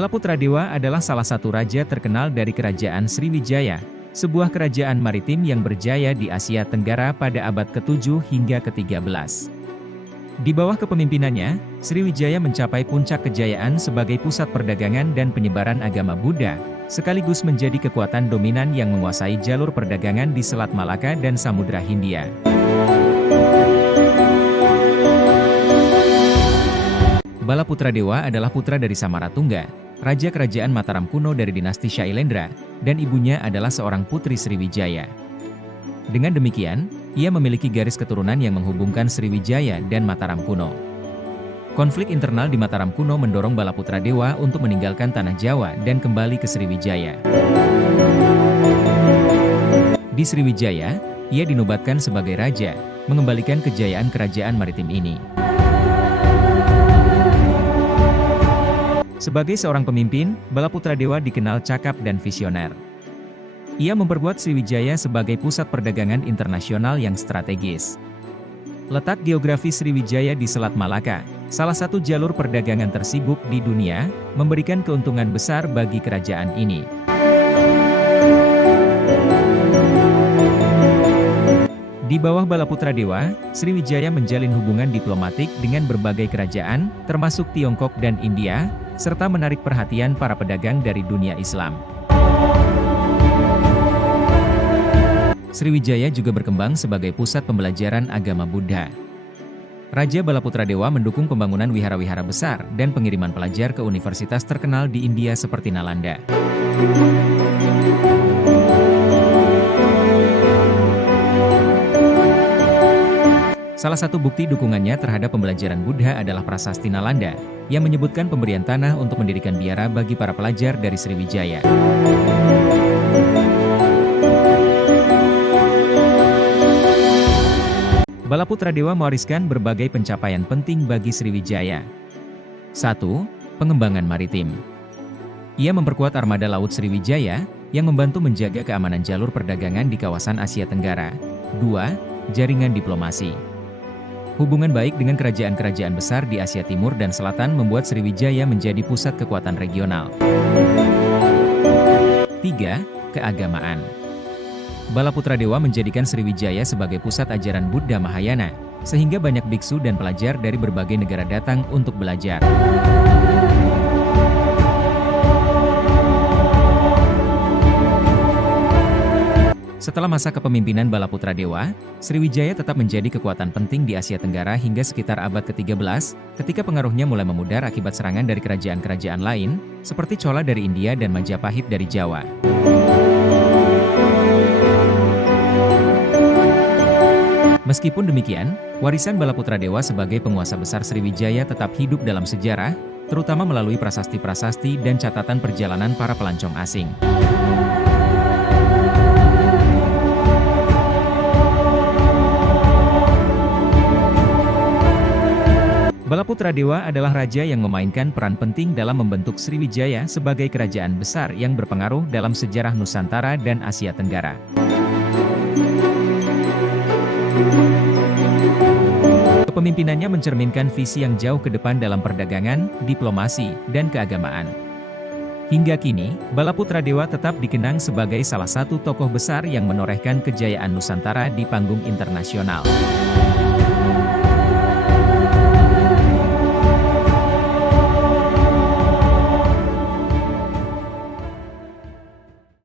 Balaputradewa adalah salah satu raja terkenal dari Kerajaan Sriwijaya, sebuah kerajaan maritim yang berjaya di Asia Tenggara pada abad ke-7 hingga ke-13. Di bawah kepemimpinannya, Sriwijaya mencapai puncak kejayaan sebagai pusat perdagangan dan penyebaran agama Buddha, sekaligus menjadi kekuatan dominan yang menguasai jalur perdagangan di Selat Malaka dan Samudra Hindia. Balaputradewa adalah putra dari Samaratungga, raja kerajaan Mataram kuno dari dinasti Shailendra, dan ibunya adalah seorang putri Sriwijaya. Dengan demikian, ia memiliki garis keturunan yang menghubungkan Sriwijaya dan Mataram kuno. Konflik internal di Mataram kuno mendorong Balaputradewa untuk meninggalkan tanah Jawa dan kembali ke Sriwijaya. Di Sriwijaya, ia dinobatkan sebagai raja, mengembalikan kejayaan kerajaan maritim ini. Sebagai seorang pemimpin, Balaputradewa dikenal cakap dan visioner. Ia memperkuat Sriwijaya sebagai pusat perdagangan internasional yang strategis. Letak geografi Sriwijaya di Selat Malaka, salah satu jalur perdagangan tersibuk di dunia, memberikan keuntungan besar bagi kerajaan ini. Di bawah Balaputradewa, Sriwijaya menjalin hubungan diplomatik dengan berbagai kerajaan, termasuk Tiongkok dan India, serta menarik perhatian para pedagang dari dunia Islam. Sriwijaya juga berkembang sebagai pusat pembelajaran agama Buddha. Raja Balaputradewa mendukung pembangunan wihara-wihara besar dan pengiriman pelajar ke universitas terkenal di India seperti Nalanda. Salah satu bukti dukungannya terhadap pembelajaran Buddha adalah Prasasti Nalanda, yang menyebutkan pemberian tanah untuk mendirikan biara bagi para pelajar dari Sriwijaya. Balaputradewa mewariskan berbagai pencapaian penting bagi Sriwijaya. 1. Pengembangan maritim. Ia memperkuat armada laut Sriwijaya, yang membantu menjaga keamanan jalur perdagangan di kawasan Asia Tenggara. 2. Jaringan diplomasi. Hubungan baik dengan kerajaan-kerajaan besar di Asia Timur dan Selatan membuat Sriwijaya menjadi pusat kekuatan regional. 3. Keagamaan. Balaputradewa menjadikan Sriwijaya sebagai pusat ajaran Buddha Mahayana, sehingga banyak biksu dan pelajar dari berbagai negara datang untuk belajar. Setelah masa kepemimpinan Balaputradewa, Sriwijaya tetap menjadi kekuatan penting di Asia Tenggara hingga sekitar abad ke-13, ketika pengaruhnya mulai memudar akibat serangan dari kerajaan-kerajaan lain, seperti Chola dari India dan Majapahit dari Jawa. Meskipun demikian, warisan Balaputradewa sebagai penguasa besar Sriwijaya tetap hidup dalam sejarah, terutama melalui prasasti-prasasti dan catatan perjalanan para pelancong asing. Balaputradewa adalah raja yang memainkan peran penting dalam membentuk Sriwijaya sebagai kerajaan besar yang berpengaruh dalam sejarah Nusantara dan Asia Tenggara. Kepemimpinannya mencerminkan visi yang jauh ke depan dalam perdagangan, diplomasi, dan keagamaan. Hingga kini, Balaputradewa tetap dikenang sebagai salah satu tokoh besar yang menorehkan kejayaan Nusantara di panggung internasional.